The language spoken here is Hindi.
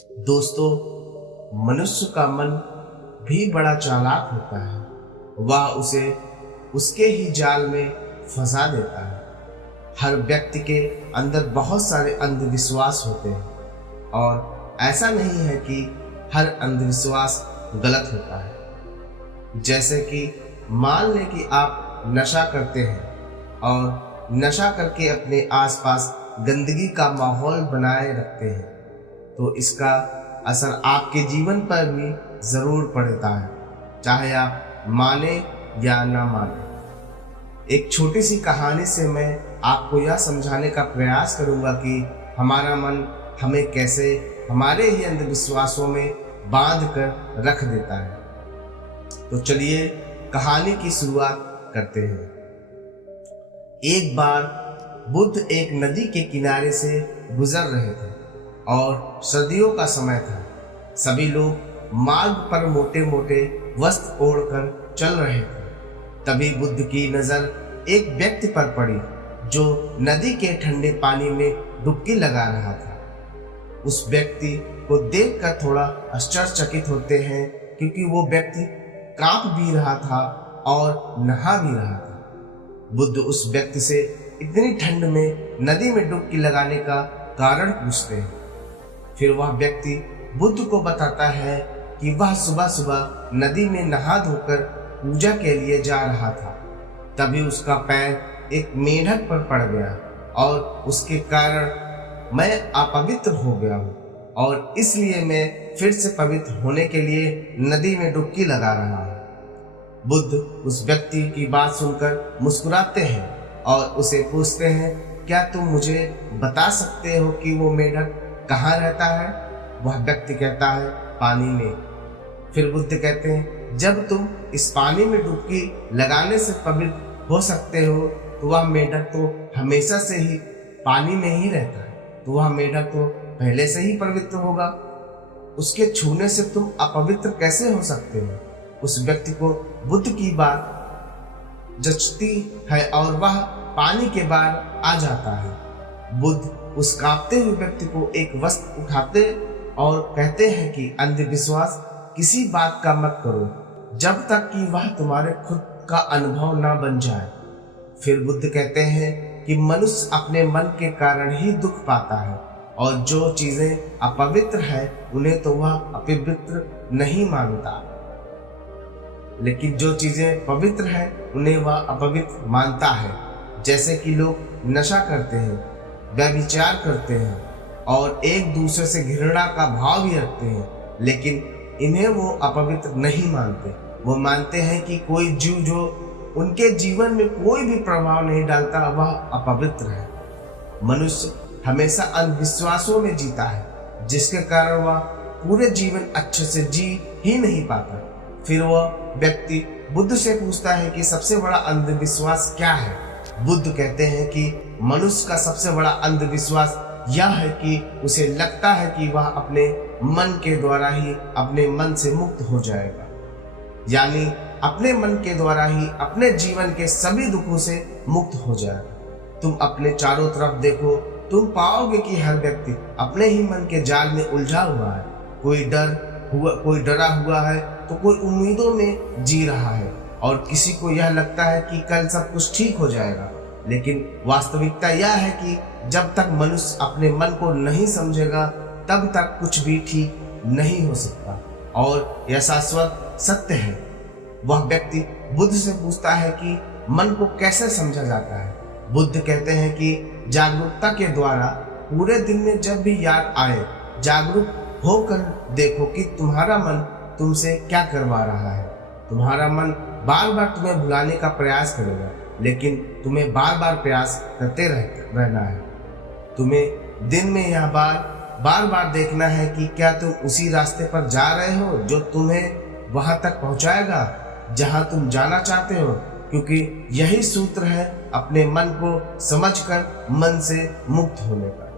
दोस्तों, मनुष्य का मन भी बड़ा चालाक होता है। वह उसे उसके ही जाल में फंसा देता है। हर व्यक्ति के अंदर बहुत सारे अंधविश्वास होते हैं और ऐसा नहीं है कि हर अंधविश्वास गलत होता है। जैसे कि मान लें कि आप नशा करते हैं और नशा करके अपने आसपास गंदगी का माहौल बनाए रखते हैं, तो इसका असर आपके जीवन पर भी ज़रूर पड़ता है, चाहे आप माने या ना माने। एक छोटी सी कहानी से मैं आपको यह समझाने का प्रयास करूंगा कि हमारा मन हमें कैसे हमारे ही अंधविश्वासों में बांध कर रख देता है। तो चलिए कहानी की शुरुआत करते हैं। एक बार बुद्ध एक नदी के किनारे से गुजर रहे थे और सर्दियों का समय था। सभी लोग मार्ग पर मोटे मोटे वस्त्र ओढ़कर चल रहे थे। तभी बुद्ध की नजर एक व्यक्ति पर पड़ी जो नदी के ठंडे पानी में डुबकी लगा रहा था। उस व्यक्ति को देखकर थोड़ा आश्चर्यचकित होते हैं, क्योंकि वो व्यक्ति कांप भी रहा था और नहा भी रहा था। बुद्ध उस व्यक्ति से इतनी ठंड में नदी में डुबकी लगाने का कारण पूछते हैं। फिर वह व्यक्ति बुद्ध को बताता है कि वह सुबह सुबह नदी में नहा धोकर पूजा के लिए जा रहा था। तभी उसका पैर एक मेंढक पर पड़ गया और उसके कारण मैं अपवित्र हो गया हूँ और इसलिए मैं फिर से पवित्र होने के लिए नदी में डुबकी लगा रहा हूँ। बुद्ध उस व्यक्ति की बात सुनकर मुस्कुराते हैं और उसे पूछते हैं, क्या तुम मुझे बता सकते हो कि वो मेंढक कहाँ रहता है? वह व्यक्ति कहता है, पानी में। फिर बुद्ध कहते हैं, जब तुम इस पानी में डुबकी लगाने से पवित्र हो सकते हो, तो वह मेंढक तो हमेशा से ही पानी में ही रहता है, तो वह मेंढक तो पहले से ही पवित्र होगा। उसके छूने से तुम अपवित्र कैसे हो सकते हो? उस व्यक्ति को बुद्ध की बात जचती है और वह पानी के बाहर आ जाता है। बुद्ध उस कांपते हुए व्यक्ति को एक वस्त्र उठाते और कहते हैं कि अंधविश्वास किसी बात का मत करो जब तक कि वह तुम्हारे खुद का अनुभव ना बन जाए। फिर बुद्ध कहते हैं कि मनुष्य अपने मन के कारण ही दुख पाता है और जो चीजें अपवित्र है उन्हें तो वह अपवित्र नहीं मानता, लेकिन जो चीजें पवित्र है उन्हें वह अपवित्र मानता है। जैसे कि लोग नशा करते हैं, व्यभिचार करते हैं और एक दूसरे से घृणा का भाव भी रखते हैं, लेकिन इन्हें वो अपवित्र नहीं मानते। वो मानते हैं कि कोई जीव जो उनके जीवन में कोई भी प्रभाव नहीं डालता वह अपवित्र है। मनुष्य हमेशा अंधविश्वासों में जीता है, जिसके कारण वह पूरे जीवन अच्छे से जी ही नहीं पाता। फिर वह व्यक्ति बुद्ध से पूछता है कि सबसे बड़ा अंधविश्वास क्या है? बुद्ध कहते हैं कि मनुष्य का सबसे बड़ा अंधविश्वास यह है कि उसे लगता है कि वह अपने मन के द्वारा ही अपने मन से मुक्त हो जाएगा, यानी अपने मन के द्वारा ही अपने जीवन के सभी दुखों से मुक्त हो जाएगा। तुम अपने चारों तरफ देखो, तुम पाओगे कि हर व्यक्ति अपने ही मन के जाल में उलझा हुआ है। कोई डरा हुआ है तो कोई उम्मीदों में जी रहा है और किसी को यह लगता है कि कल सब कुछ ठीक हो जाएगा। लेकिन वास्तविकता यह है कि जब तक मनुष्य अपने मन को नहीं समझेगा तब तक कुछ भी ठीक नहीं हो सकता और यह शाश्वत सत्य है। वह व्यक्ति बुद्ध से पूछता है कि मन को कैसे समझा जाता है? बुद्ध कहते हैं कि जागरूकता के द्वारा। पूरे दिन में जब भी याद आए, जागरूक होकर देखो कि तुम्हारा मन तुमसे क्या करवा रहा है। तुम्हारा मन बार बार तुम्हें भुलाने का प्रयास करेगा, लेकिन तुम्हें बार बार प्रयास करते रहना है। तुम्हें दिन में यह बार बार देखना है कि क्या तुम उसी रास्ते पर जा रहे हो जो तुम्हें वहां तक पहुंचाएगा जहां तुम जाना चाहते हो, क्योंकि यही सूत्र है अपने मन को समझकर मन से मुक्त होने का।